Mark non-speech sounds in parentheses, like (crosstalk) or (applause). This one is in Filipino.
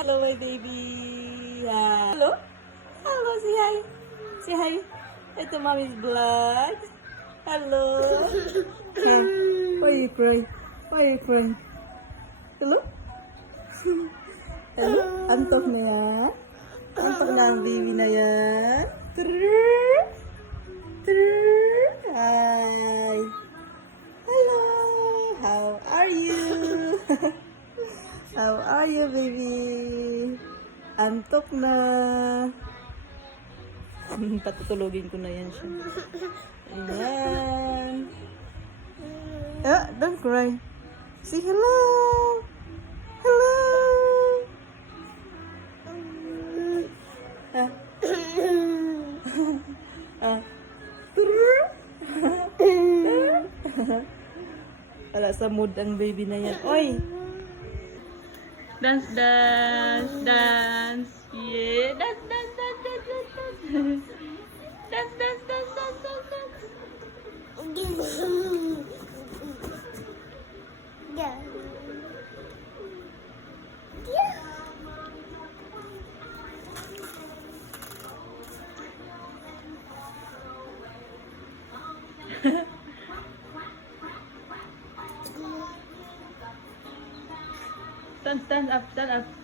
Hello, my baby. Ah, hello? Hello, say hi. Say hi. Ito mommy's vlog. Hello. Ah, why you cry? Why you cry? Hello? Hello? Antok na yan? Antok na ang baby na yan? Hi. Hello. How are you? (laughs) How are you, baby? Antok na. (laughs) Patutulogin ko na yan siya. Ayan. Ah, don't cry. Say hello. Hello. Ah. (laughs) ah. (laughs) Wala sa mood ang baby na yan. Oy! Dance, dance, dance. Yeah. Dance, dance, dance, dance, dance, dance. (laughs) Dance, dance, dance, dance, dance, dance. Yeah. (laughs) Stand, stand up, stand up.